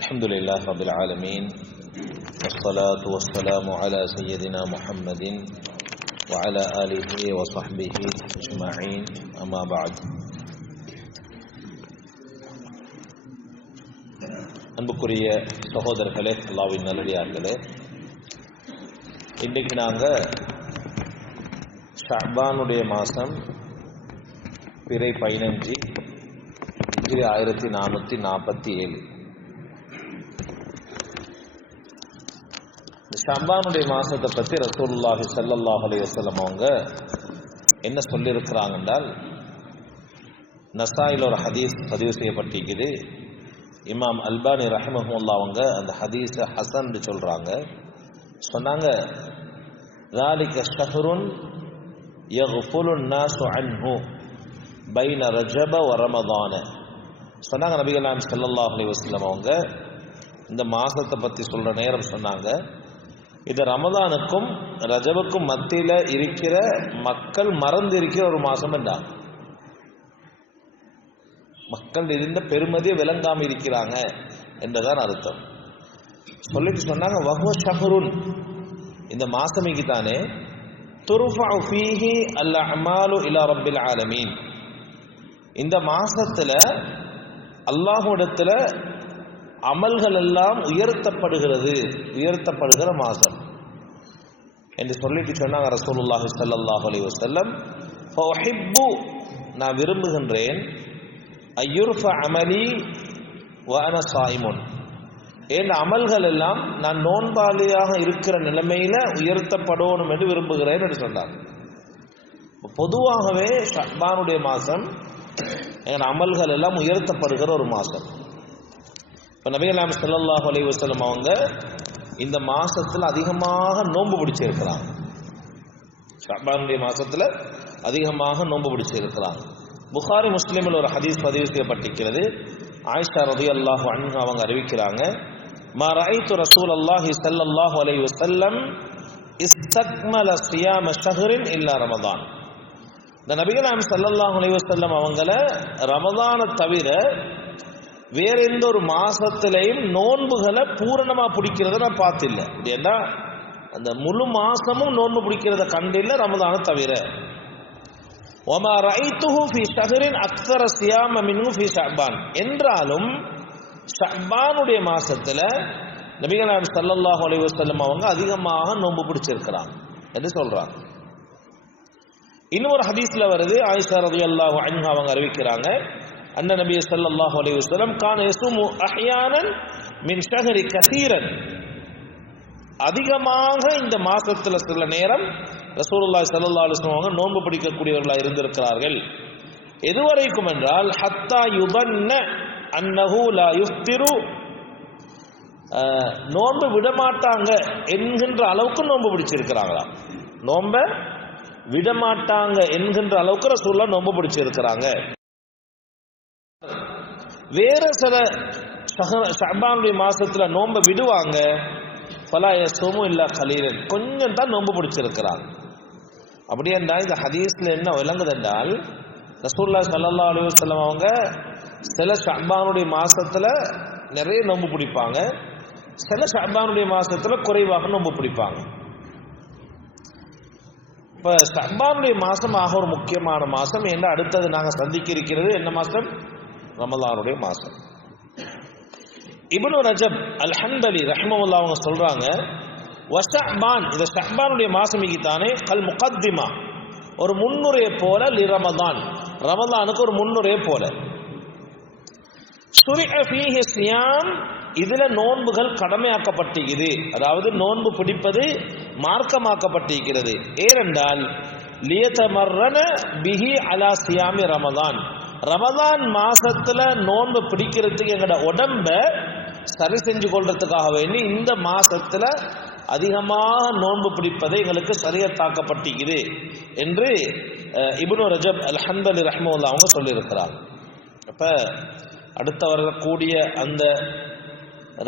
الحمد لله رب العالمين والصلاة والسلام على سيدنا محمد وعلى آله وصحبه أجمعين أما بعد. அன்புக்குரிய சகோதரர்களே, அல்லாஹ்வின் நல்லடியார்களே, இன்றைக்கு நாங்கள் ஷஅபானுடைய மாதம் பிறை 15 1447. ஷஅபானுடைய மாதத்தை பற்றி ரசூலுல்லாஹி ஸல்லல்லாஹு அலைஹி வஸல்லம் அவங்க என்ன சொல்லியிருக்கிறாங்க என்றால், நசாயில் ஒரு ஹதீஸ் பதிவு செய்யப்பட்டிருக்குது. இமாம் அல்பானி ரஹிமஹுல்லாஹ் அவங்க அந்த ஹதீஸை ஹசன் சொல்றாங்க. சொன்னாங்க, ذَلِكَ شَهْرٌ يَغْفُلُ النَّاسُ عَنْهُ بَيْنَ رَجَبَ وَرَمَضَانَ. சொன்னாங்க நபிகள் நாயகம் ஸல்லல்லாஹு அலைஹி வஸல்லம் அவங்க இந்த மாசத்தை பற்றி சொல்ற நேரம் சொன்னாங்க, இது ரமதானுக்கும் ரஜபுக்கும் மத்தியில இருக்கிற மக்கள் மறந்து இருக்கிற ஒரு மாசம் என்றாங்க. மக்கள் இருந்த பெருமதியை விளங்காம இருக்கிறாங்க என்றதான் அர்த்தம். சொல்லிட்டு சொன்னாங்க, வஹுவ ஷஹ்ருன், இந்த மாசமிக்கு தானே துர்ஃபஉ ஃபீஹி அல் அமாலு இலா ரப்பில் ஆலமீன், இந்த மாசத்துல அல்லாஹ்விடத்துல அமல்கள் எல்லாம் உயர்த்தப்படுகிற மாசம் என்று சொல்லிட்டு சொன்னாங்க ரசூலுல்லாஹி ஸல்லல்லாஹு அலைஹி வஸல்லம். ஃபஉஹிப்பு, நான் விரும்புகின்றேன், அய்யுர்ஃப அமலி வ அன ஸாயிமுன், என் அமல்கள் எல்லாம் நான் நோன்பாளியாக இருக்கிற நிலைமையில உயர்த்தப்படணும் என்று விரும்புகிறேன் என்று சொன்னார். பொதுவாகவே ஷஅபானுடைய மாசம் என் அமல்கள் எல்லாம் உயர்த்தப்படுகிற ஒரு மாசம். இப்போ நபிகள் நாயகம் ஸல்லல்லாஹு அலைஹி வஸல்லம் அவங்க இந்த மாசத்துல அதிகமாக நோன்பு பிடிச்சிருக்கிறாங்க. ஷஅபானுடைய மாசத்துல அதிகமாக நோன்பு பிடிச்சிருக்கிறாங்க. புகாரி முஸ்லிமில் ஒரு ஹதீஸ் பதிவு செய்யப்பட்டிருக்கிறது. ஆயிஷா ரலியல்லாஹு அன்ஹா அவங்க அறிவிக்கிறாங்க, மா ரஅய்து ரசூலல்லாஹி ஸல்லல்லாஹு அலைஹி வஸல்லம் இஸ்தக்மல ஸியாம ஷஹ்ரின் இல்லா ரமதான். இந்த நபிகள் நாயகம் ஸல்லல்லாஹு அலைஹி வஸல்லம் அவங்கள ரமதானை தவிர வேற எந்த ஒரு மாசத்திலையும் நோன்புகளை பூரணமா பிடிக்கிறத நான் பார்த்தில்லை. ஏன்னா அந்த முழு மாசமும் நோன்பு பிடிக்கிறத கண்டில்லை ரமதானை தவிர. ஒமா ரைத்துஹு ஃபி ஷஹ்ரின் அக்ஸர ஸியாம மின்ஹு ஃபி ஷஅபான், என்றாலும் ஷஅபானுடைய மாசத்துல நபிகள் நாயகம் ஸல்லல்லாஹு அலைஹி வஸல்லம் அவங்க அதிகமாக நோன்பு பிடிச்சிருக்கிறாங்க என்று சொல்றாங்க. இன்னொரு ஹதீஸ்ல வருது, ஆயிஷா ரலியல்லாஹு அன்ஹா அவங்க அறிவிக்கிறாங்க, அன்ன நபி ஸல்லல்லாஹு அலைஹி வஸல்லம் கான யஸூமு அஹ்யானன் மின் ஷஹ்ரி கஸீரன், அதிகமாக இந்த மாசத்துல சில நேரம் ரசூலுல்லாஹி ஸல்லல்லாஹு அலைஹி வஸல்லம் அவங்க நோன்பு பிடிக்கக்கூடியவர்களாக இருந்திருக்கிறார்கள். எதுவரைக்கும் என்றால், ஹத்தா யுபன்ன அன்னஹு லா யுஃப்திரு, நோன்பு விடமாட்டாங்க என்கின்ற அளவுக்கு நோன்பு பிடிச்சிருக்கிறாங்களாம். நோன்ப விடமாட்டாங்க என்கின்ற அளவுக்கு ரசூலுல்லாஹ் நோன்பு பிடிச்சிருக்கிறாங்க. வேற சில ஷஅபானுடைய மாசத்துல நோன்பை விடுவாங்க, ஃபலா யஸூமு இல்லா கலீலன், கொஞ்சம் தான் நோன்பு பிடிச்சிருக்கிறாங்க. அப்படியே இருந்தால் இந்த ஹதீஸ்ல என்ன விளங்குது என்றால், ரசூலுல்லாஹி ஸல்லல்லாஹு அலைஹி வஸல்லம் அவங்க சில ஷஅபானுடைய மாசத்துல நிறைய நோன்பு பிடிப்பாங்க, சில ஷஅபானுடைய மாசத்துல குறைவாக நோன்பு பிடிப்பாங்க. இப்ப ஷஅபானுடைய மாசம் ஆக ஒரு முக்கியமான மாசம். என்ன அடுத்தது நாங்க சந்திக்க இருக்கிறது என்ன மாசம்? ரமலானுடைய மாசம். இப்னு ரஜப் அல்-ஹன்பலி ரஹ்மத்துல்லாஹி அவங்க சொல்றாங்க, வஷஅபான், இந்த ஷஅபானுடைய மாசமிக்கு தானே கல் முகத்திமா, ஒரு முன்னுரையை போல, லி ரமதான், ரமலானுக்கு ஒரு முன்னுரையை போல. ஷுரிஅ ஃபீஹி ஸியாம், இதுல நோன்புகள் கடமையாக்கப்பட்டிருக்கிறது, அதாவது நோன்பு பிடிப்பது மார்க்கமாக்கப்பட்டிருக்கிறது. ஏனென்றால் லியதமர்ரன பிஹி அலா ஸியாமி ரமதான், ரமதான் மாசத்துல நோன்பு பிடிக்கிறதுக்கு எங்களோட உடம்ப சரி செஞ்சு கொள்றதுக்காக வேண்டி இந்த மாசத்துல அதிகமாக நோன்பு பிடிப்பதை எங்களுக்கு சரியத்தாக்கப்பட்டிருக்கிறது என்று இப்னு ரஜப் அல்-ஹன்பலி ரஹ்மத்துல்லாஹி அவங்க சொல்லியிருக்கிறார். அப்ப அடுத்த வரக்கூடிய அந்த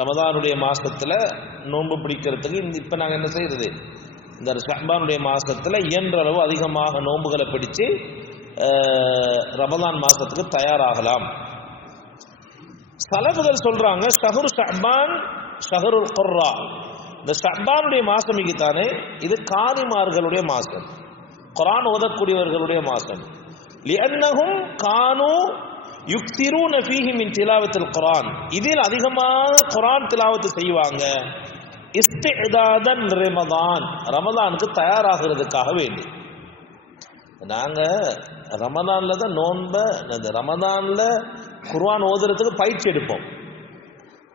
ரமதானுடைய மாசத்துல நோன்பு பிடிக்கிறதுக்கு இப்ப நாங்க என்ன செய்யறது, இந்த ஷஅபானுடைய மாசத்துல இயன்ற அளவு அதிகமாக நோன்புகளை பிடிச்சு ரமலான் மாசத்துக்கு தயாராகலாம். சலஃபுகள் சொல்றாங்க ஷஹ்ரு ஷஅபான் ஷஹ்ருல் குர்ரா, இந்த ஷஅபானுடைய மாசம் தானே இது காரிமார்களுடைய மாசம், குர்ஆன் ஓதக்கூடியவர்களுடைய மாசம். லிஅன்னஹும் கானூ யுக்திரூன ஃபீஹி மின் திலாவத்தில் குர்ஆன், இதில் அதிகமாக குர்ஆன் திலாவத்து செய்வாங்க. இஸ்திஅதாதன் ரமதான், ரமதானுக்கு தயாராகிறதுக்காக வேண்டி. நாங்க ரமதான்ல தான் நோன்ப, ரமதான்ல குர்ஆன் ஓதுறதுக்கு பயிற்சி எடுப்போம்.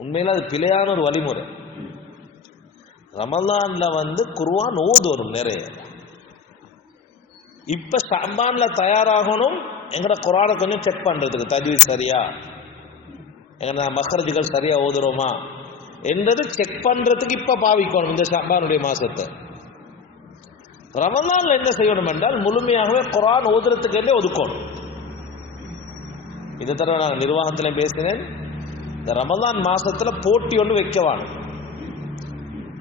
உண்மையில அது பிழையான ஒரு வழிமுறை. ரமதான்ல குர்ஆன் ஓதுவரும் நிறைய. இப்ப ஷஅபான்ல தயாராகணும், எங்கட குர்ஆனை கொஞ்சம் செக் பண்றதுக்கு தஜ்வீத் சரியா, எங்க மக்ரஜுகள் சரியா ஓதுறோமா என்றது செக் பண்றதுக்கு இப்ப பாவிக்கணும் இந்த ஷஅபானுடைய மாசத்தை. ரமதான்ல என்ன செய்யணும் என்றால் முழுமையாகவே குர்ஆன் ஓதுறதுக்கு ஒதுக்கணும். இதை தர நான் நிர்வாகத்தில் பேசினேன். இந்த ரமதான் மாசத்துல போட்டி ஒன்று வைக்கவான்.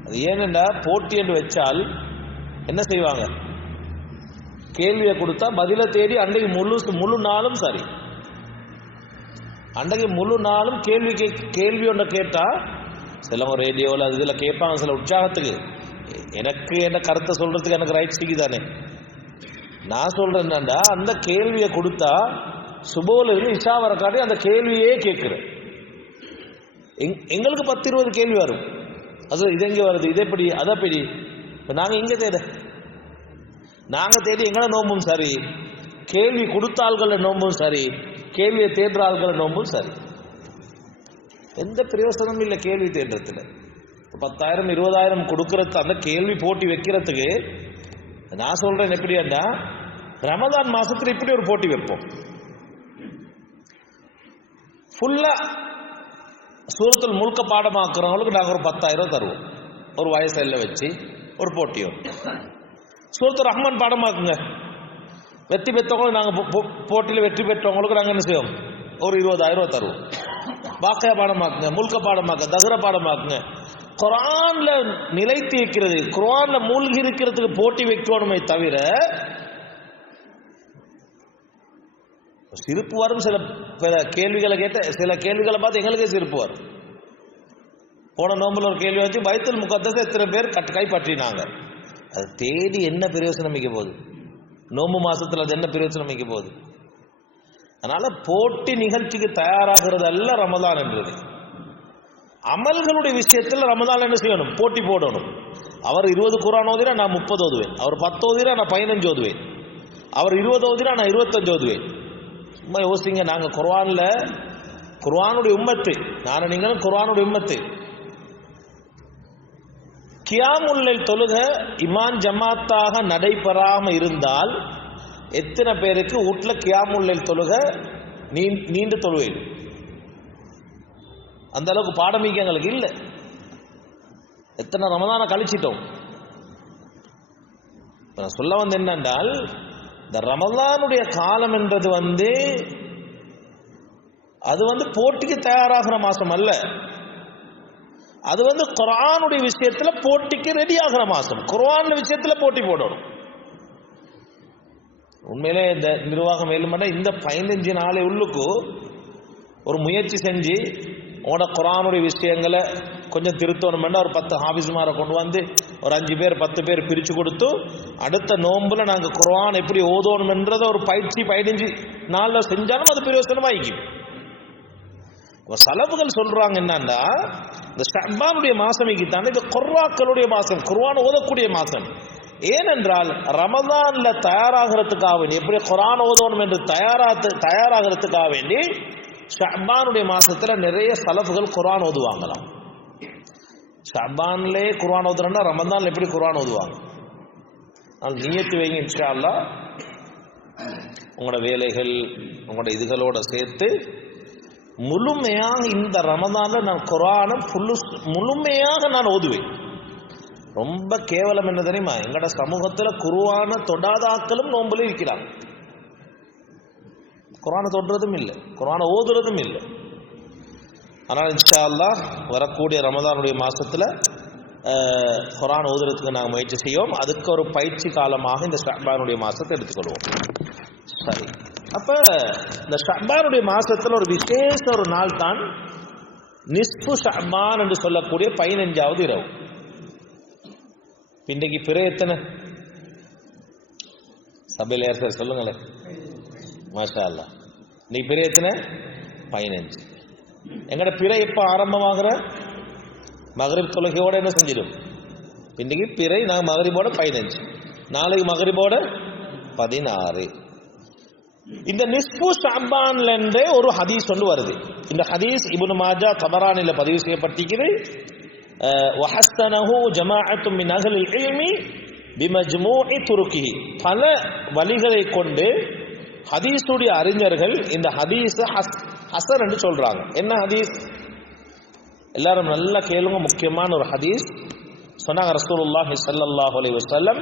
அது ஏனென்றா போட்டி என்று வச்சால் என்ன செய்வாங்க, கேள்வியை கொடுத்தா பதில தேடி அன்றைக்கு முழு நாளும் சரி, அன்றைக்கு முழு நாளும் கேள்வி ஒன்றை கேட்டா சிலவங்க ரேடியோவில் அது இதில் கேட்பாங்க சில உற்சாகத்துக்கு. எனக்கு என்ன கருத்தை சொல்றதுக்கு எனக்கு ரைட் சிக்கிதானே. நான் சொல்றேன் என்னண்டா, அந்த கேள்வியை கொடுத்தா சுபோல இருந்து இஷா வர காட்டி அந்த கேள்வியே கேட்கிறேன். எங்களுக்கு 10-20 கேள்வி வரும். அது இது எங்கே வருது, இது எப்படி, அதப்படி. இப்போ நாங்கள் இங்கே தேடி எங்களை நோம்பும் சரி, கேள்வி கொடுத்த ஆள்கள நோம்பும் சரி, கேள்வியை தேடுற ஆள்கள நோம்பும் சரி. எந்த பிரயோசனமும் இல்லை கேள்வி தேடுறதுல. 10,000 20,000 கொடுக்கறது, அந்த கேள்வி போட்டி வைக்கிறதுக்கு நான் சொல்றேன் எப்படின்னா, ரமதான் மாசத்துல இப்படி ஒரு போட்டி வைப்போம். ஃபுல்லா சூரத்துல் முல்க பாடமாக்குறவங்களுக்கு நாங்கள் ஒரு 10,000 தருவோம். ஒரு வயசுல வச்சு ஒரு போட்டி வரும். சூரத்துல் ரஹ்மான் பாடமாக்குங்க, வெற்றி பெற்றவங்களுக்கு நாங்கள் போட்டியில் வெற்றி பெற்றவங்களுக்கு நாங்கள் என்ன செய்வோம், ஒரு 20,000 தருவோம். வாக்கையா பாடமாக்குங்க, முல்க பாடமாக்க, தஹ்ர பாடமாக்குங்க. குர்ஆன்ல நிலைத்து இருக்கிறது, குர்ஆன்ல மூழ்கி இருக்கிறதுக்கு போட்டி வைக்கணுமே தவிர சிரிப்பு வரும். சில கேள்விகளை கேட்ட சில கேள்விகளை பார்த்து எங்களுக்கே சிரிப்பு வரும். போன நோம்புல ஒரு கேள்வி வச்சு பைத்துல் முகத்தஸ் எத்தனை பேர் கைப்பற்றினாங்க. அது தேடி என்ன பிரயோசனம் மிக்க போகுது, நோம்பு மாசத்துல அது என்ன பிரயோசனம் மிக்க போகுது. அதனால போட்டி நிகழ்ச்சிக்கு தயாராகிறது அல்ல ரமதான் என்றது. அமல்களுடைய விஷயத்தில் ரமதான் என்ன செய்யணும், போட்டி போடணும். அவர் 20 குர்ஆன் ஓதினா நான் 30 ஓதுவேன், அவர் 10 ஓதினா நான் 15 ஓதுவேன், அவர் 20 ஓதினா நான் 25 ஓதுவேன். சும்மா யோசிங்க, நாங்க குர்ஆனுடைய உம்மத்து, நானும் நீங்களும் குர்ஆனுடைய உம்மத்து. கியாமுல் லைல் தொழுக இமான் ஜமாத்தாக நடைபெறாம இருந்தால் எத்தனை பேருக்கு வீட்டுல கியாமுல் லைல் தொழுக நீண்டு தொழுவேன்? அந்த அளவுக்கு பாடமிக்க எங்களுக்கு இல்லை. எத்தனை ரமதான கழிச்சிட்டோம். நான் சொல்ல வந்து என்னென்றால், இந்த ரமலானுடைய காலம் என்றது அது போட்டிக்கு தயாராகிற மாசம் அல்ல. அது குர்ஆனுடைய விஷயத்துல போட்டிக்கு ரெடி ஆகிற மாசம். குர்ஆன் விஷயத்துல போட்டி போடணும். உண்மையிலே இந்த நிர்வாகம் வேலுமண்டா இந்த 15 நாளை உள்ளுக்கு ஒரு முயற்சி செஞ்சு உங்களோட குர்ஆனுடைய விஷயங்களை கொஞ்சம் திருத்தணும்னா ஒரு 10 ஹாஃபிஸ்மாரை கொண்டு வந்து ஒரு 5 பேர் 10 பேர் பிரித்து கொடுத்து அடுத்த நோன்புல நாங்கள் குர்ஆன் எப்படி ஓதணும் என்றதை ஒரு பயிற்சி 15 நாளில் செஞ்சாலும் அது பிரயோசனமாயிக்கும். சலஃபுகள் சொல்றாங்க என்னன்னா, இந்த ஷஅபானுடைய மாசமைக்கு தானே இந்த குர்ஆக்களுடைய மாசம், குர்ஆன் ஓதக்கூடிய மாசம். ஏனென்றால் ரமதான்ல தயாராகிறதுக்காக வேண்டி, எப்படி குர்ஆன் ஓதணும் என்று தயாராகிறதுக்காக வேண்டி ஷஅபானுடைய மாசத்துல நிறைய சலஃபுகள் குர்ஆன் ஓதுவாங்களாம். ஷஅபான்லே குர்ஆன் ஓதுறா ரமதான்ல எப்படி குர்ஆன் ஓதுவாங்க? நியத்து வைங்க, இன்ஷா அல்லாஹ் உங்களோட வேலைகள் உங்களோட இதுகளோட சேர்த்து முழுமையாக இந்த ரமதான்ல நான் குர்ஆனை முழுமையாக நான் ஓதுவேன். ரொம்ப கேவலம் என்ன தெரியுமா, எங்கட சமூகத்துல குர்ஆனை தொடாத ஆட்களும் நோன்புல இருக்கிறாங்க. குர்ஆனை தொடுறதும் இல்லை, குர்ஆனை ஓதுறதும் இல்லை. ஆனால் இன்ஷா அல்லாஹ் வரக்கூடிய ரமதானுடைய மாசத்துல குர்ஆன் ஓதுறதுக்கு நாங்கள் முயற்சி செய்வோம். அதுக்கு ஒரு பயிற்சி காலமாக இந்த ஷஅபானுடைய மாசத்தை எடுத்துக்கொள்வோம். சரி, அப்ப இந்த ஷஅபானுடைய மாசத்துல ஒரு விசேஷ ஒரு நாள் தான் நிஸ்பு ஷஅபான் என்று சொல்லக்கூடிய 15வது இரவு. இன்றைக்கு பிறை எத்தனை? சபையில் யார் சார் சொல்லுங்களேன். மாஷா அல்லாஹ். இன்னைக்கு பிறை எத்தனை? 15. எங்கட பிறை எப்ப ஆரம்பமாகிற? மகரிப் தொழுகையோட என்ன செஞ்சிடும்? இன்னைக்கு பிறை நாங்கள் மகரிபோட 15, நாளைக்கு மகரிபோட 16. இந்த நிஸ்பு ஷஅபான்ல இருந்தே ஒரு ஹதீஸ் ஒன்று வருது. இந்த ஹதீஸ் இப்னு மாஜா தபரானில பதிவு செய்யப்பட்டிருக்கிறது. வஹஸ்ஸனஹு ஜமாஅத்தும் மின் அஹ்லில் இல்மி பிமஜ்மூஇ துருக்கிஹி. பல வழிகளை கொண்டு ஹதீஸுடைய அறிஞர்கள் இந்த ஹதீஸ் ஹஸன் என்று சொல்றாங்க. என்ன ஹதீஸ்? எல்லாரும் நல்லா கேளுங்க, முக்கியமான ஒரு ஹதீஸ். சொன்னாங்க ரசூலுல்லாஹி ஸல்லல்லாஹு அலைஹி வஸல்லம்,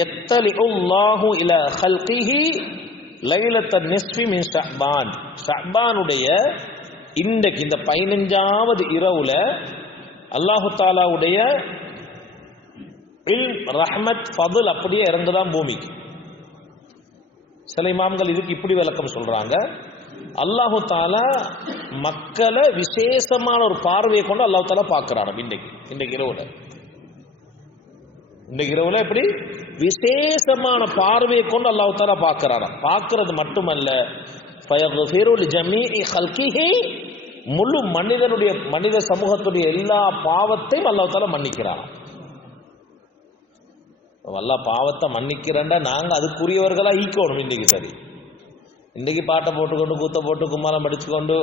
யத்தலிஉல்லாஹு இலா ஹல்கிஹி லைலத்தன் நிஸ்ஃபி மின் ஷஅபான். ஷஅபானுடைய இன்றைக்கு இந்த 15வது இரவுல அல்லாஹு தஆலாவுடைய இல்ம், ரஹ்மத், ஃபضல் அப்படியே இறங்குதான் பூமிக்கு. சில இமாம்கள் இதுக்கு இப்படி விளக்கம் சொல்றாங்க. அல்லாஹு தஆலா மக்களை விசேஷமான ஒரு பார்வையை கொண்டு அல்லாஹு தஆலா பார்க்கிறான். இன்றைக்கு இரவுல எப்படி விசேஷமான பார்வையை கொண்டு அல்லாஹு தஆலா பார்க்கிறான். பார்க்கிறது மட்டுமல்ல, ஃபயக்ஃபிரு லிஜமீஇ ஹல்கிஹி, முழு மனித சமூகத்துடைய எல்லா பாவத்தையும் அல்லாஹு தஆலா மன்னிக்கிறான். அல்லாஹ் பாவத்தை மன்னிக்கிறேன்டா நாங்க அதுக்குரியவர்களா ஈக்கணும். இன்னைக்கு சரி, இன்னைக்கு பாட்டை போட்டுக்கொண்டு கூத்த போட்டு கும்மாரம் படிச்சுக்கொண்டு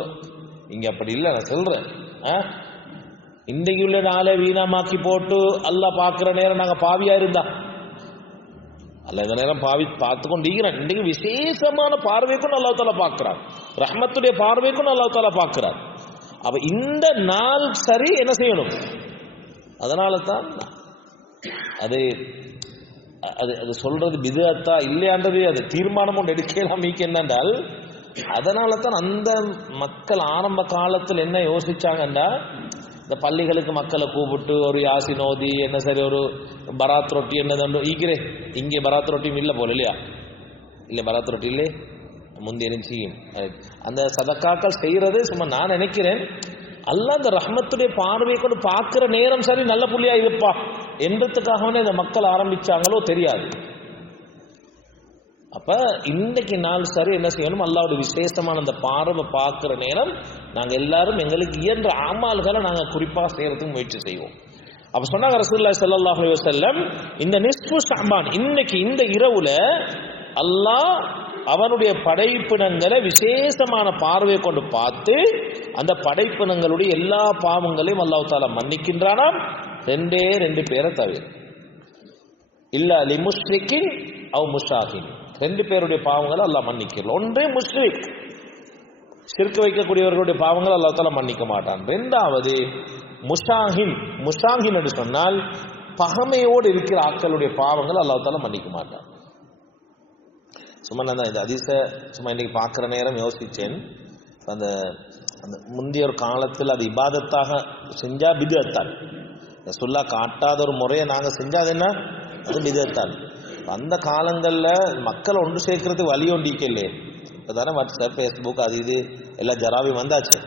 இங்க அப்படி இல்லை. நான் சொல்றேன், இன்றைக்கு உள்ள நாளை வீணாமாக்கி போட்டு அல்லாஹ் பார்க்கிற நேரம் நாங்க பாவியா இருந்தா அல்ல, இந்த நேரம் பாவி பார்த்துக்கொண்டு இருக்கிறேன். இன்றைக்கு விசேஷமான பார்வைக்கும் அல்லாஹ் தஆலா பார்க்கிறார், ரஹ்மத்துடைய பார்வைக்கும் அல்லாஹ் தஆலா பார்க்கிறார். அப்ப இந்த நாள் சரி என்ன செய்யணும்? அதனால தான் அது அது அது சொல்றது பிதஅத்தா இல்லையான்றது அது தீர்மானம் ஒன்று எடுக்கலாம். மீக்கு என்னென்றால், அதனால தான் அந்த மக்கள் ஆரம்ப காலத்தில் என்ன யோசிச்சாங்கன்னா, இந்த பள்ளிகளுக்கு மக்களை கூப்பிட்டு ஒரு யாசின் ஓதி என்ன சரி ஒரு பராத் ரொட்டி என்னது ஈக்கிறே. இங்கே பராத் ரொட்டியும் இல்லை போல இல்லையா? இல்லை பராத் ரொட்டி இல்லை முந்தைய இருந்துச்சு. அந்த சதக்காக்கள் செய்யறது சும்மா நான் நினைக்கிறேன், அல்லாஹ் அந்த ரஹ்மத்துடைய பார்வையை கொண்டு பார்க்கிற நேரம் சரி நல்ல புள்ளியா இருப்பா என்றதுக்காகவே இந்த மக்கள் ஆரம்பிச்சாங்களோ தெரியாது. அப்ப இன்னைக்கு நாள் சரி என்ன செய்யணும்? அல்லாஹ்வுடைய விசேஷமான அந்த பார்வை பார்க்கிற நேரம் நாங்க எல்லாரும் எங்களுக்கு இயன்ற அமல்களை நாங்க குறிப்பா செய்யறதுக்கு முயற்சி செய்வோம். அப்ப சொன்னாங்க ரசூலுல்லாஹி ஸல்லல்லாஹு அலைஹி வஸல்லம், இந்த நிஸ்ஃபு ஷஅபான் இன்னைக்கு இந்த இரவுல அல்லாஹ் அவனுடைய படைப்பினங்களை விசேஷமான பார்வையை கொண்டு பார்த்து அந்த படைப்பினங்களுடைய எல்லா பாவங்களையும் அல்லாஹ் தஆலா மன்னிக்கின்றானாம். 2 பேரை தவிர, இல்ல லிமுஷ்ரிகின் அவ் முஷாஹின், 2 பேருடைய பாவங்களை அல்லாஹ் மன்னிக்கல. ஒன்று முஷ்ரிக், ஷிர்க் வைக்கக்கூடியவர்களுடைய பாவங்களை அல்லாஹ் தஆலா மன்னிக்க மாட்டான். 2வது முஷாஹின். முஷாஹின் என்று சொன்னால் பகைமையோடு இருக்கிற ஆட்களுடைய பாவங்கள் அல்லாஹ் தஆலா மன்னிக்க மாட்டான். சும்மா நான் இந்த ஹதீஸ சும்மா இன்னைக்கு பார்க்குற நேரம் யோசித்தேன். அந்த அந்த முந்தைய ஒரு காலத்தில் அது இபாதத்தாக செஞ்சா பிதஅத்தான், ரசூலுல்லா காட்டாத ஒரு முறையை நாங்கள் செஞ்சாது என்ன, அது பிதஅத்தான். அந்த காலங்களில் மக்களை ஒன்று சேர்க்கறதுக்கு வழி ஒண்டிக்க இல்லையே. இப்போ தானே வாட்ஸ்அப், ஃபேஸ்புக், அது இது எல்லா ஜராவையும் வந்தாச்சு.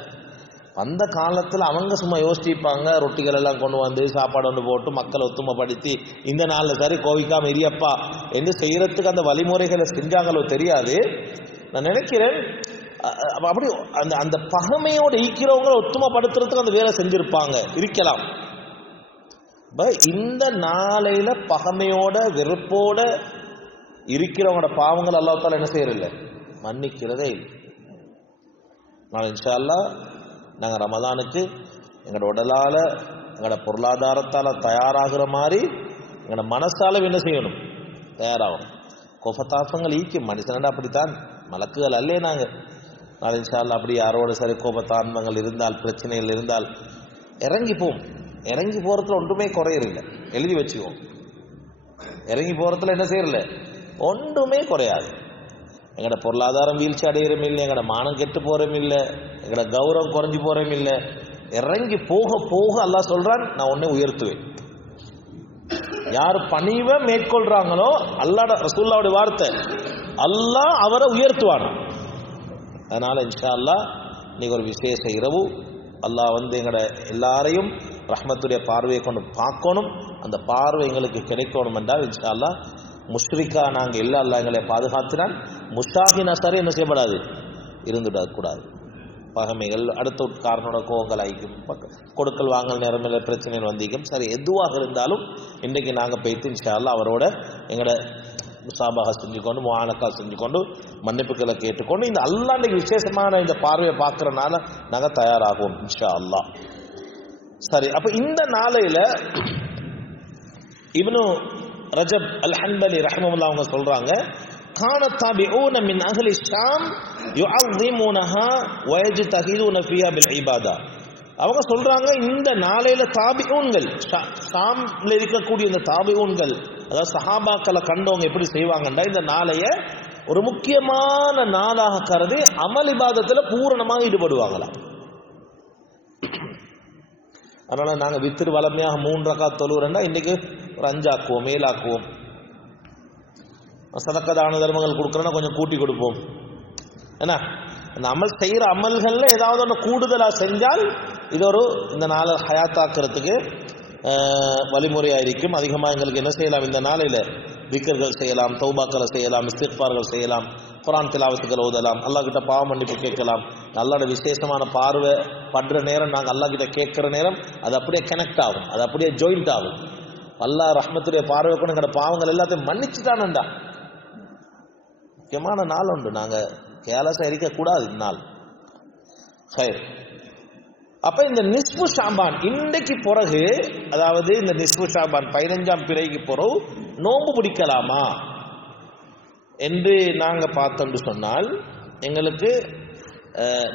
அந்த காலத்தில் அவங்க சும்மா யோசிப்பாங்க, ரொட்டிகள் எல்லாம் கொண்டு வந்து சாப்பாடு ஒன்று போட்டு மக்களை ஒத்துமைப்படுத்தி இந்த நாளில் சரி கோவிக்காம இரியப்பா என்று செய்யறதுக்கு அந்த வழிமுறைகளை செஞ்சாங்களோ தெரியாது. நான் நினைக்கிறேன் அப்படி அந்த அந்த பகைமையோடு ஈக்கிறவங்களை ஒத்துமைப்படுத்துறதுக்கு அந்த வேலை செஞ்சிருப்பாங்க, இருக்கலாம். இந்த நாளையில பகைமையோட வெறுப்போட இருக்கிறவங்களோட பாவங்கள் அல்லாஹ் தஆலா என்ன செய்யறதில்லை, மன்னிக்கிறதே இல்லை. நான் இன்ஷா அல்லாஹ் நாங்கள் ரமதானுக்கு எங்களோட உடலால் எங்களோட பொருளாதாரத்தால் தயாராகிற மாதிரி எங்களோட மனசால என்ன செய்யணும், தயாராகணும். கோபத்தாபங்கள் ஈக்கும் மனுஷனடா அப்படித்தான், மலக்குகள் அல்லே நாங்கள். நான் இன்ஷா அல்லாஹ் அப்படி யாரோட சரி கோபத்தான்மங்கள் இருந்தால், பிரச்சனைகள் இருந்தால் இறங்கிப்போம். இறங்கி போகிறதுல ஒன்றுமே குறையிறதில்லை, எழுதி வச்சுக்குவோம். இறங்கி போகிறதுல என்ன செய்யறதில்ல, ஒன்றுமே குறையாது. எங்களோட பொருளாதாரம் வீழ்ச்சி அடையிறோம் இல்லை, எங்களோட மானம் கெட்டு போகிறோம் இல்லை, எங்களோட கௌரவம் குறைஞ்சி போகிறோம் இல்லை. இறங்கி போக போக அல்லாஹ் சொல்றான், நான் உன்னை உயர்த்துவேன். யார் பணிவை மேற்கொள்றாங்களோ அல்லாஹ், ரசூலுல்லாஹ்வுடைய வார்த்தை, அல்லாஹ் அவரை உயர்த்துவான். அதனால இன்ஷா அல்லாஹ் இன்னைக்கு ஒரு விசேஷ இரவு, அல்லாஹ் எங்கட எல்லாரையும் ரஹ்மத்துடைய பார்வையை கொண்டு பார்க்கணும். அந்த பார்வை எங்களுக்கு கிடைக்கணும் என்றால் இன்ஷா அல்லாஹ் முஷ்ரிக்கா நாங்கள் இல்லை, அல்லாஹ் எங்களை பாதுகாத்தினால் முஷாஹினா சரி என்ன செய்யப்படாது, இருந்துவிடக்கூடாது. பகைமைகள், அடுத்த காரணோட கோவங்கள் ஆகிக்கும், கொடுக்கல் வாங்கல் நேரமில்ல பிரச்சனைகள் வந்திக்கும். சரி, எதுவாக இருந்தாலும் இன்றைக்கு நாங்கள் போய்த்து இன்ஷா அல்லாஹ் அவரோட எங்களோட முசாபாக செஞ்சுக்கொண்டு முஆனக்கா செஞ்சுக்கொண்டு மன்னிப்புகளை கேட்டுக்கொண்டு இந்த அல்லாஹ் இன்றைக்கு விசேஷமான இந்த பார்வையை பார்க்கறனால நாங்கள் தயாராகுவோம் இன்ஷா அல்லாஹ். சரி, அப்போ இந்த நாளையில் இப்னு ரஜப் அல் ஹன்பலி ரஹ்மத்துல்லாஹி அவங்க சொல்றாங்க, கான தாபிஊன மின் அஹ்லி ஷாம் யுஅஸிமுனஹா வ யஜ்தஹிதுன ஃபீஹா பில் இபாதா. அவங்க சொல்றாங்க இந்த நாளையில தாபிஊன்கள், ஷாம்ல இருக்கக்கூடிய இந்த தாபிஊன்கள், அதாவது சஹாபாக்களை கண்டவங்க எப்படி செய்வாங்கன்னா இந்த நாளைய ஒரு முக்கியமான நாளாக கருதி அமல் இபாதத்துல பூரணமாக ஈடுபடுவாங்களாம். அதனால நாங்கள் வித்திரு வளமையாக 3 ரக்காத் தொழுகிறோம்னா இன்னைக்கு ஒரு 5 ஆக்குவோம், 7 ஆக்குவோம். சதக்க தான தர்மங்கள் கொடுக்குறோன்னா கொஞ்சம் கூட்டி கொடுப்போம். ஏன்னா அந்த அமல் செய்கிற அமல்களில் ஏதாவது ஒன்று கூடுதலாக செஞ்சால் இது ஒரு இந்த நாளை ஹயாத்தாக்குறதுக்கு வழிமுறையாக இருக்கும். அதிகமாக எங்களுக்கு என்ன செய்யலாம், இந்த நாளையில் திக்ர்கள் செய்யலாம், தௌபாக்களை செய்யலாம், இஸ்திக்ஃபார்கள் செய்யலாம், குர்ஆன் திலாவத்துக்கள் ஓதலாம், அல்லாஹ் கிட்ட பாவ மன்னிப்பு கேட்கலாம். அல்லாஹ்வோட விசேஷமான பார்வை படுற நேரம் நாங்கள் அல்லாஹ் கிட்ட கேட்குற நேரம் அது அப்படியே கனெக்ட் ஆகும், அது அப்படியே ஜாயிண்ட் ஆகும். அல்லாஹ் ரஹ்மத்துடைய பார்வை கூட எங்களோட பாவங்கள் எல்லாத்தையும் மன்னிச்சுட்டானண்டா. முக்கியமான நாள் உண்டு, நாங்கள் கேலஸாக இருக்கக்கூடாது இந்நாள். சரி, அப்ப இந்த நிஸ்பு ஷாபான் இன்றைக்கு பிறகு, அதாவது இந்த நிஸ்பு ஷாபான் 15ஆம் பிறைக்கு பிறகு நோன்பு பிடிக்கலாமா என்று நாங்கள் பார்த்தோம்னு சொன்னால், எங்களுக்கு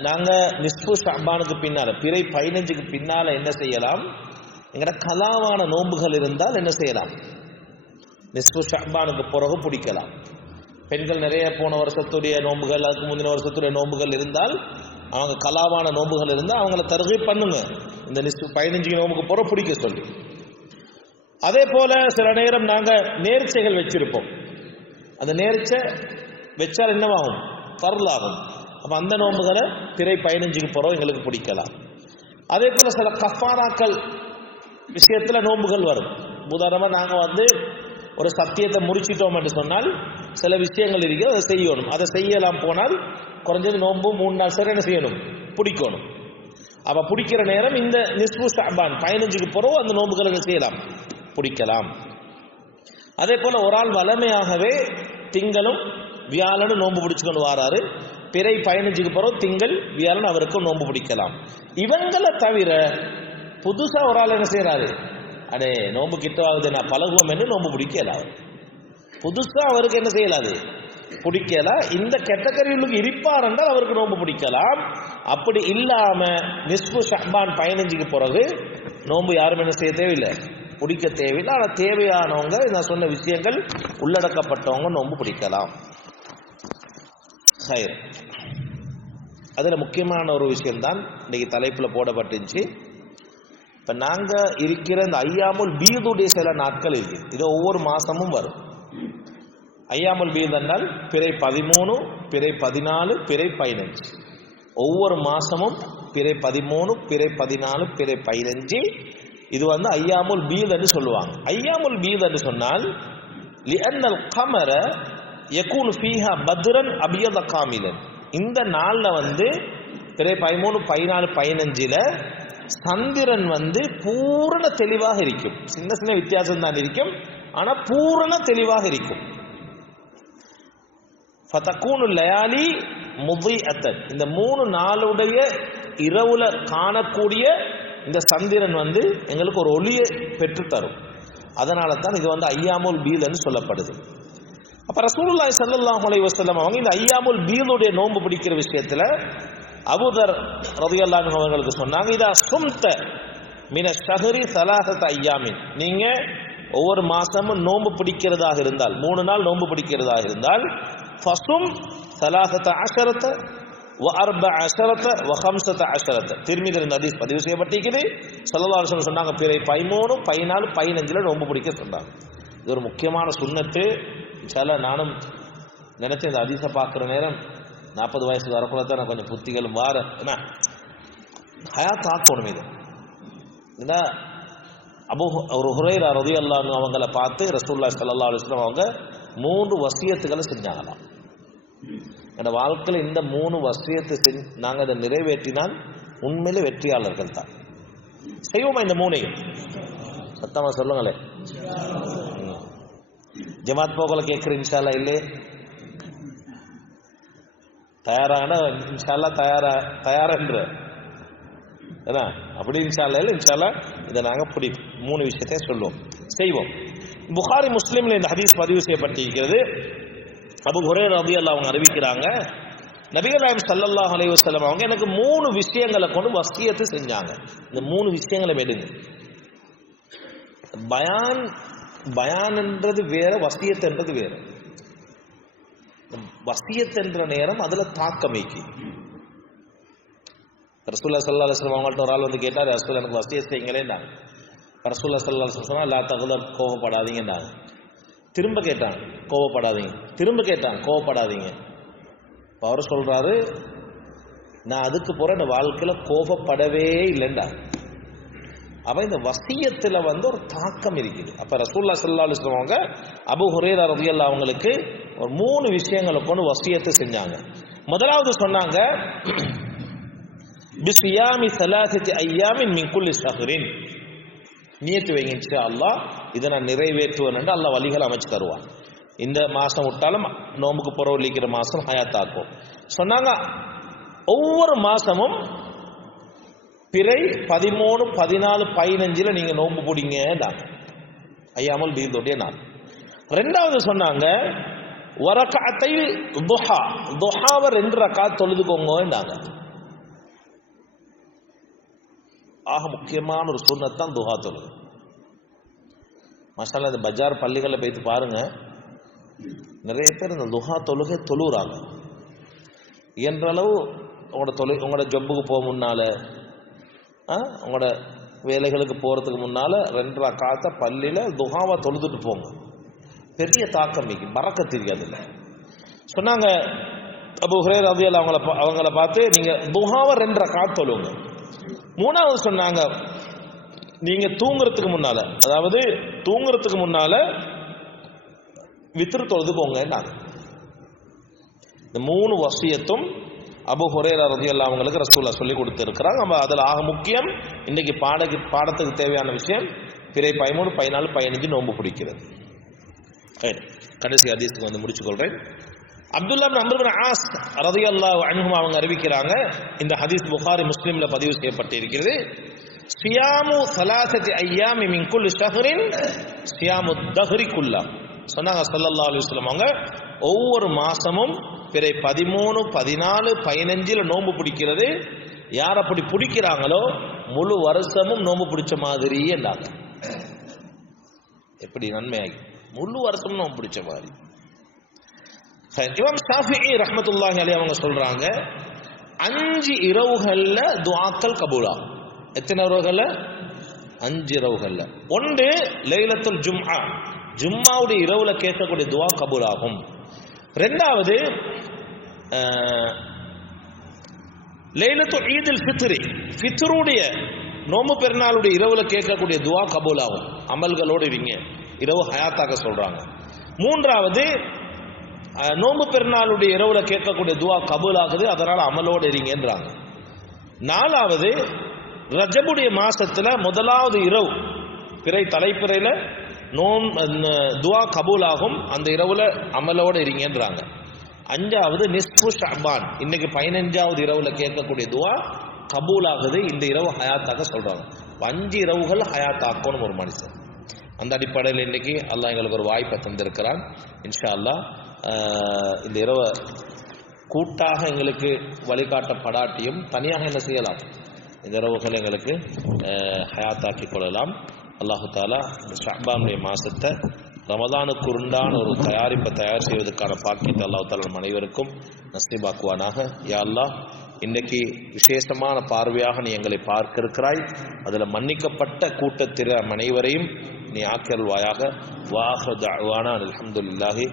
நாங்கள் நிஸ்பு ஷாபானுக்கு பின்னால் பிறை 15க்கு பின்னால் என்ன செய்யலாம், எங்களோட கலாவான நோன்புகள் இருந்தால் என்ன செய்யலாம், நிஸ்பு ஷாபானுக்கு பிறகு பிடிக்கலாம். பெண்கள் நிறைய போன வருஷத்துடைய நோன்புகள், அதுக்கு முந்தின வருஷத்துடைய நோன்புகள் இருந்தால், அவங்க கலாவான நோன்புகள் இருந்தால் அவங்கள தர்கீப் பண்ணுங்க, இந்த நிஸ்பு 15 நோம்புக்கு பிறகு பிடிக்க சொல்லி. அதே போல சில நேரம் நாங்கள் நேர்ச்சைகள் வச்சிருப்போம், அந்த நேர்ச்சை வச்சால் என்னவாகும், ஃபர்லாகும். அப்போ அந்த நோன்புகளை பிறை 15க்கு பிறகு எங்களுக்கு பிடிக்கலாம். அதே போல சில கஃபாராக்கள் விஷயத்தில் நோன்புகள் வரும். உதாரணமாக நாங்கள் ஒரு சத்தியத்தை முறிச்சிட்டோம் என்று சொன்னால் சில விஷயங்கள் இருக்கு, அதை செய்யணும். அதை செய்யலாம் போனால் குறைஞ்சது நோன்பு 3 நாள் சரி என்ன செய்யணும், பிடிக்கணும். அப்போ பிடிக்கிற நேரம் இந்த நிஸ்பு ஷஅபான் 15க்கு பிறகு அந்த நோன்புகளை செய்யலாம், பிடிக்கலாம். அதே போல ஒரு ஆள் வளமையாகவே திங்களும் வியாழனும் நோன்பு பிடிச்சுக்கொண்டு வராரு, பிறை 15க்கு பிறகு திங்கள் வியாழன் அவருக்கும் நோன்பு பிடிக்கலாம். இவங்களை தவிர புதுசா ஒரு ஆள் என்ன செய்யறாரு, அடே நோன்பு கிட்டவாகுது நான் பழகுவோம் என்று நோன்பு பிடிக்கல. புதுசா அவருக்கு என்ன செய்யலாது, பிடிக்கல. இந்த கேட்டகரிகளுக்கு இருப்பார் என்றால் அவருக்கு நோன்பு பிடிக்கலாம். அப்படி இல்லாம நிஸ்பு ஷஅபான் 15க்கு பிறகு நோன்பு யாரும் என்ன செய்ய தேவையில்லை, பிடிக்க தேவையில்லை. ஆனால் தேவையானவங்க நான் சொன்ன விஷயங்கள் உள்ளடக்கப்பட்டவங்க நோன்பு பிடிக்கலாம். சரி, அதுல முக்கியமான ஒரு விஷயம்தான் இன்னைக்கு தலைப்புல போடப்பட்டுச்சு. இப்ப நாங்க இருக்கிற இந்த ஐயாமுல் பீதுடைய சில நாட்கள் இருக்கு, இது ஒவ்வொரு மாசமும் வரும். ஐயாமுல் பீத் என்றால் பிறை 13, பிறை 14, பிறை 15. ஒவ்வொரு மாசமும் பிறை 13, பிறை 14, பிறை 15. இது ஐயாமுல் பீத் என்று சொல்லுவாங்க. ஐயாமுல் பீத் என்று சொன்னால் லிஅன்னல் கமர யகூனு ஃபீஹா பத்ரன் அபியத காமிலன். இந்த நாள்ல பிறை 13, 14, 15ல சந்திரன் பூரண தெளிவாக இருக்கும். சின்ன சின்ன வித்தியாசம் தான் இருக்கும், ஆனா பூரண தெளிவாக இருக்கும். ஃபதகூனு லயாலி முதிஅத்தன். இந்த 3 நாளுடைய இரவுல காணக்கூடிய இந்த சந்திரன் எங்களுக்கு ஒரு ஒளியை பெற்று தரும். அதனால தான் இது ஐயாமுல் பீத்னு சொல்லப்படுது. அப்ப ரசூலுல்லாஹி ஸல்லல்லாஹு அலைஹி வஸல்லம் அவங்க இந்த ஐயாமுல் பீதுடைய நோன்பு பிடிக்கிற விஷயத்துல அபூதர் ரலியல்லாஹு அன்ஹு அவர்களுக்கு சொன்னாங்க, இதா சும்த மின ஷஹரி ஸலாஸத ஐயாமின், நீங்க ஒவ்வொரு மாசமும் நோன்பு பிடிக்கிறதாக இருந்தால் 3 நாள் நோன்பு பிடிக்கிறதாக இருந்தால் ஃபஸும் ஸலாஸத அஷரத வ அர்பஅ அஷரத வ ஹம்ஸத அஷரத. திர்மிதியில் இந்த ஹதீஸ் பதிவு செய்யப்பட்டிருக்குது. ஸல்லல்லாஹு அலைஹி வஸல்லம் சொன்னாங்க பிறை 13, 14, 15ல நோன்பு பிடிக்க சொன்னாங்க. இது ஒரு முக்கியமான சுன்னத்து. இன்ஷால்லா நானும் நினைச்சேன் இந்த ஹதீஸை பார்க்குற நேரம் 40 வயசுக்கு வரக்குள்ள தான் கொஞ்சம் புத்திகளும் வார. ஹயாத் ஆக்கணும். இது அபூ ஹுரைரா ரலியல்லாஹு அன்ஹு அவங்கள பார்த்து ரசூலுல்லாஹி ஸல்லல்லாஹு அலைஹி வஸல்லம் அவங்க 3 வசியத்துகளை செஞ்சாங்களாம். என் வாழ்க்கையில் இந்த 3 வசியத்தை நாங்கள் அதை நிறைவேற்றினால் உண்மையிலே வெற்றியாளர்கள் தான். செய்வோமா இந்த 3ஐயும்? சத்தமா சொல்லுங்களே. ஜமாத் போகல கேட்குற இன்ஷா அல்லாஹ் இல்லை தயாரான இன்ஷா அல்லாஹ் தயாரன்ற ஏன்னா அப்படி இன்ஷா அல்லாஹ் இல்லை இன்ஷா அல்லாஹ் இதை நாங்கள் 3 விஷயத்தையும் சொல்லுவோம், செய்வோம். புகாரி முஸ்லிம்ல இந்த ஹதீஸ் பதிவு செய்யப்பட்டிருக்கிறது. அபூ ஹுரைரா ரலியல்லாஹு அவங்க அறிவிக்கிறாங்க, நபிகள் நாயகம் ஸல்லல்லாஹு அலைஹி வஸல்லம் அவங்க எனக்கு 3 விஷயங்களை கொண்டு வசியத்து செஞ்சாங்க. இந்த 3 விஷயங்களை எடுங்க. பயான் என்றது வேற, வசியத் என்றது வேற. வசியத் என்ற நேரம் அதுல தாக்கமைக்கு. ரசூலுல்லாஹி ஸல்லல்லாஹு அலைஹி வஸல்லம் அவங்கள்ட்ட ஒரு ஆள் வந்து கேட்டார், ரசூல் எனக்கு வசியத் செய்யுங்களேன்னாங்க. ரசூலுல்லாஹி ஸல்லல்லாஹு அலைஹி வஸல்லம் சொன்னா லா தகுதப், கோபப்படாதீங்கன்னாங்க. திரும்ப கேட்டாங்க, கோபப்படாதீங்க. திரும்ப கேட்டாங்க, கோபப்படாதீங்க. அவர் சொல்றாரு, நான் அதுக்கு போற இந்த வாழ்க்கையில கோபப்படவே இல்லைண்டா. அப்ப இந்த வசியத்துல ஒரு தாக்கம் இருக்குது. அப்ப ரசூலுல்லாஹி ஸல்லல்லாஹு அலைஹி வஸல்லம் அவங்க அபூ ஹுரைரா ரலியல்லாஹு அவங்களுக்கு ஒரு 3 விஷயங்களை கொண்டு வசியத்தை செஞ்சாங்க. முதலாவது சொன்னாங்க, பிஸ்யாமி ஸலாஸத்தி அய்யாமின் மின் குல்லி ஷஹ்ரின், நியத்து வைங்க இன்ஷா அல்லாஹ் இதை நான் நிறைவேற்றுவேன் என்று அல்லாஹ் வழிகள் அமைச்சு தருவான். இந்த மாசம் விட்டாலும் நோம்புக்கு புறவழிக்கிற மாசம் ஹயாத்தாக்கும் சொன்னாங்க. ஒவ்வொரு மாசமும் பிறை 13, 14, 15 நீங்க நோம்பு பிடிங்க ஐயாமல் பீதோடைய நாள். ரெண்டாவது சொன்னாங்க, வரகஅத்தை துஹா, துஹாவை 2 ரக்காத் தொழுதுக்கோங்கன்னாங்க. ஆக முக்கியமான ஒரு சுன்னத்தான் துஹா தொழுது. மாஷா அல்லாஹ் இந்த பஜார் பள்ளிகளில் போய்த்து பாருங்க, நிறைய பேர் இந்த துஹா தொழுகை தொழுறாங்க. இயன்ற அளவு உங்களோட ஜொப்புக்கு போக முன்னால, உங்களோட வேலைகளுக்கு போறதுக்கு முன்னால 2 ரக்காத்தை பள்ளியில துஹாவை தொழுதுட்டு போங்க. பெரிய தாக்கம் மிக்க பறக்கத் தெரியாது. சொன்னாங்க அபூ ஹுரைரா ரலியல்லாஹு அவங்கள பார்த்து, நீங்க துஹாவை 2 ரக்காத் தொழுங்க. மூணாவது சொன்னாங்க, நீங்க தூங்குறதுக்கு முன்னால, அதாவது தூங்குறதுக்கு முன்னால வித்ர் தொழுதுக்கோங்க. இந்த 3 வசியத்தும் அபூ ஹுரைரா ரலியல்லாஹு அவங்களுக்கு ரசூலுல்லாஹ் சொல்லி கொடுத்திருக்கிறாங்க. அதில் ஆக முக்கியம் இன்னைக்கு பாடத்துக்கு தேவையான விஷயம் பிறை 13, 14, 15 நோன்பு பிடிக்கிறது. கடைசி ஹதீஸ்க்கு முடிச்சுக்கொள்றேன். அப்துல்லா இப்னு அம்ர் இப்னு ஆஸ் ரலியல்லாஹு அன்ஹுமா அவங்க அறிவிக்கிறாங்க, இந்த ஹதீஸ் புகாரி முஸ்லிம்ல பதிவு செய்யப்பட்டிருக்கிறது. சியாமு ஸலாஸத்தி அய்யாமி மின் குல்லி ஷஹ்ரின் சியாமு தஹ்ரி குல்லா. சொன்னாங்க ஸல்லல்லாஹு அலைஹி வஸல்லம் அவங்க ஒவ்வொரு மாசமும் பிறை 13, 14, 15 நோன்பு பிடிக்கிறது. யார் அப்படி பிடிக்கிறாங்களோ முழு வருஷமும் நோன்பு பிடிச்ச மாதிரி என்றாங்க. எப்படி நன்மையாகி முழு வருஷமும் நோன்பு பிடிச்ச மாதிரி. இமாம் ஷாஃபிஈ ரஹ்மத்துல்லாஹி அலைஹி அவங்க சொல்றாங்க, 5 இரவுகள்ல துஆக்கள் கபூலாகும். எத்தனை இரவுகள்ல? 5 இரவுகள்ல. ஒன்று லைலத்துல் ஜும்ஆ, ஜும்மாவுடைய இரவுல கேட்கக்கூடிய துஆ கபூலாகும். ரெண்டாவது லைலத்துல் ஈதுல் ஃபித்ரி, ஃபித்ருடைய நோம்பு பெருநாளுடைய இரவுல கேட்கக்கூடிய துஆ கபூலாகும். அமல்களோடு இருங்க, இரவு ஹயாத்தாக சொல்றாங்க. மூன்றாவது நோம்பு பெருநாளுடைய இரவுல கேட்கக்கூடிய துஆ கபூலாகுது, அதனால அமலோடு இருங்கன்றாங்க. நாலாவது ரஜபுடைய மாசத்துல முதலாவது இரவு பிறை தலைப்பிறையில துஆ கபூலாகும், அந்த இரவுல அமலோடு இருங்கன்றாங்க. அஞ்சாவது நிஸ்ஃபு ஷஅபான், இன்னைக்கு 15வது இரவுல கேட்கக்கூடிய துஆ கபூலாகுது, இந்த இரவு ஹயாத்தாக சொல்றாங்க. 5 இரவுகள் ஹயாத்தாக்கணும் ஒரு மனுஷன். அந்த அடிப்படையில் இன்னைக்கு அல்லாஹ் எங்களுக்கு ஒரு வாய்ப்பை தந்திருக்கிறான். இன்ஷா அல்லாஹ் இந்த இரவை கூட்டாக எங்களுக்கு வழிகாட்டப்படாட்டியும் தனியாக என்ன செய்யலாம், இந்த இரவுகள் எங்களுக்கு ஹயாத்தாக்கி கொள்ளலாம். அல்லாஹு தாலா இந்த ஷஅபானுடைய மாசத்தை ரமதானுக்கு உண்டான ஒரு தயாரிப்பை தயார் செய்வதற்கான பாக்கியத்தை அல்லாஹ் தாலா நம் அனைவருக்கும் நஸ்ரீபாக்குவானாக. யா அல்லாஹ், இன்னைக்கு விசேஷமான பார்வையாக நீ எங்களை பார்க்க இருக்கிறாய். அதில் மன்னிக்கப்பட்ட கூட்டத்திற அனைவரையும் நீ ஆக்கியல்வாயாக. வாஹிரு தஅவானா அல்ஹம்துலில்லாஹி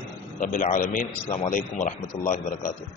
ரப்பில் ஆலமீன். அஸ்ஸலாமு அலைக்கும் வரஹ்மத்துல்லாஹி வபரகாத்துஹு.